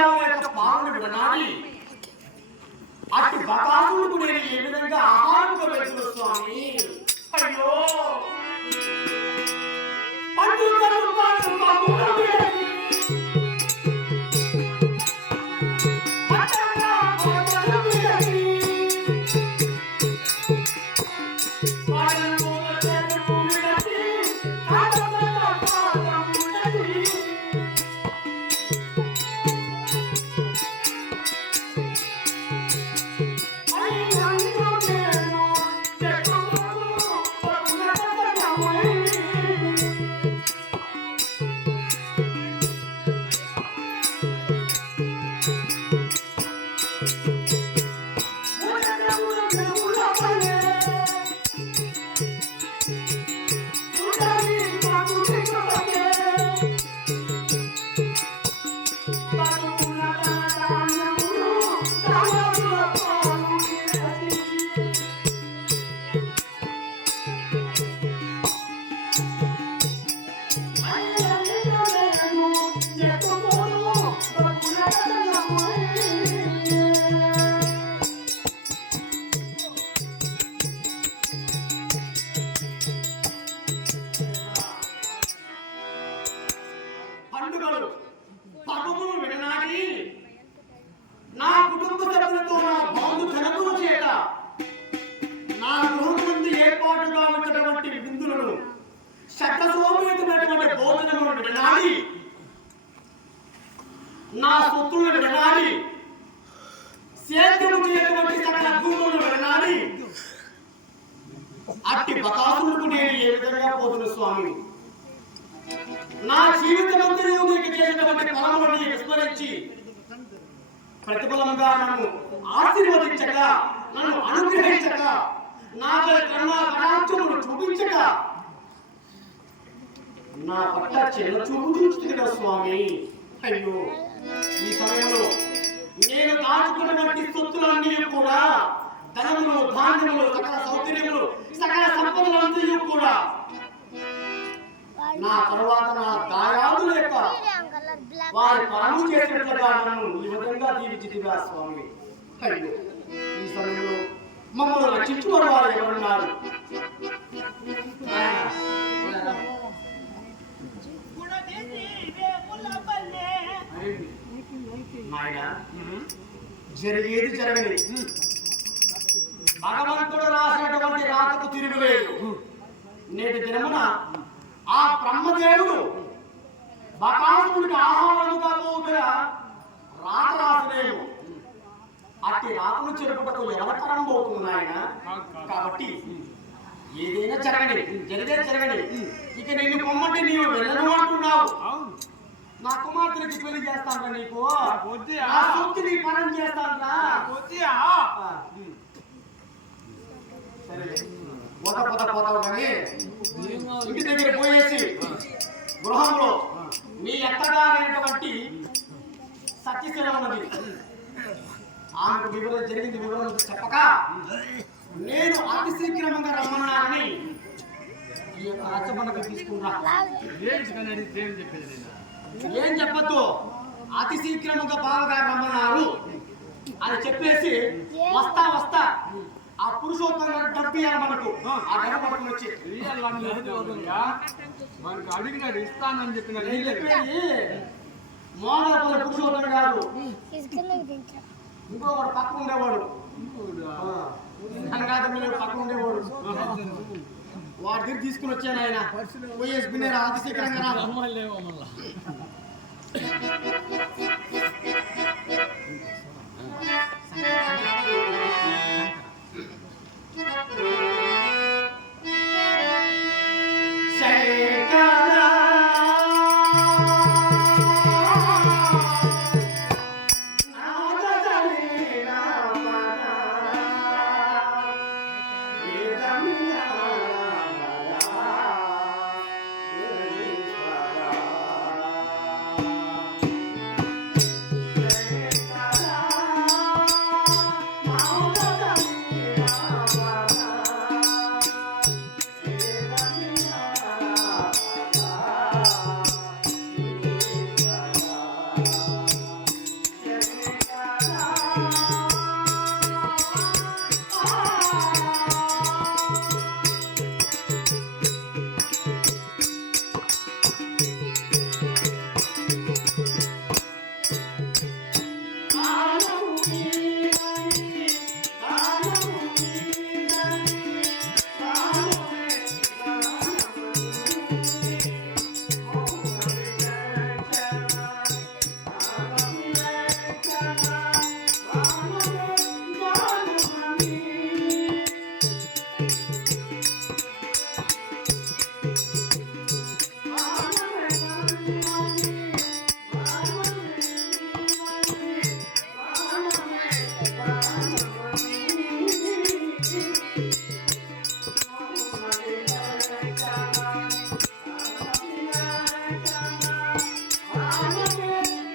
యొక్క పాలన వినాలి. అటు బకాసులకు నేను ఏ విధంగా ఆహారంగా వెళ్తున్నా స్వామి. అయ్యో నా సొత్తులను వినాలి, సేద్యము చేయటువంటి సకల భూములను వినాలి. అట్టి బకాసులకు నేను ఏ విధంగా పోతున్నా స్వామి. నా జీవితమంతా నీకు చేసినటువంటి ఫలములను విస్మరించి ప్రతిఫలంగా నన్ను ఆశీర్వదించక, నన్ను అనుగ్రహించక, నాపై కరుణా కటాక్షములు చూపించక నా పట్ల చిన్న చూపు చూస్తుంది కదా స్వామి. అయ్యో ఈ సమయంలో నేను దాచుకున్నటువంటి సొత్తులన్నీ కూడా, ధనములు, ధాన్యములు, సకల సౌకర్యములు, సకల సంపదలన్నీ కూడా నా తర్వాత నా దాయాదుల యొక్క వారి పరము చేసినట్లుగా నన్ను ఈ విధంగా దీవించితివా స్వామి. అయ్యో ఈ సమయంలో మమ్మల్ని రక్షించుకోవడం వారు ఎవరున్నారు? జరిగేది జరగని భగవంతుడు రాసినటువంటి రాతకు తిరుగులేదు. నేటి దినమున ఆ బ్రహ్మదేవుడు బకాసురుడికి ఆహారముగా పోతున్న రాత రాసలేము. అట్టి రాతను చెరుపుటకు ఎవరతరం పోతుంది ఆయన. కాబట్టి ఏదైనా జరగని, జరిగేది జరగని. ఇక నేను పొమ్మంటే నీవు వెళ్ళను అంటున్నావు. నా కుమార్తెకి పెళ్లి చేస్తాను, నీకు నా సొత్తు నీ పనం చేస్తాను. సరే పోతావు కానీ ఇంటి దగ్గర పోయేసి గృహంలో మీ ఎక్కడారైనటువంటి సత్యశీల ఉన్నది, ఆమెకు వివరణ జరిగింది వివరణ చెప్పక నేను అతి శీఘ్రంగా రమ్మన్నానని ఈ యొక్క రచ్చబండకు తీసుకున్నా. ఏం చెప్పద్దు, అతి శీఘ్రముగా బావగారు రమ్మన్నారు అని చెప్పేసి వస్తా ఆ పురుషోత్తమ డబ్బు ఇవ్వాలి మనకు. ఆ డబ్బు పట్టుకుని వచ్చి అడిగినాడు ఇస్తానని చెప్పిన మోహన పురుషోత్తమ గారు ఇంకొకడు పక్క ఉండేవాడు, పక్క ఉండేవాడు. వాడి దగ్గర తీసుకుని వచ్చాను. ఆయన పోయేసి ఆది శీఘ్రంగా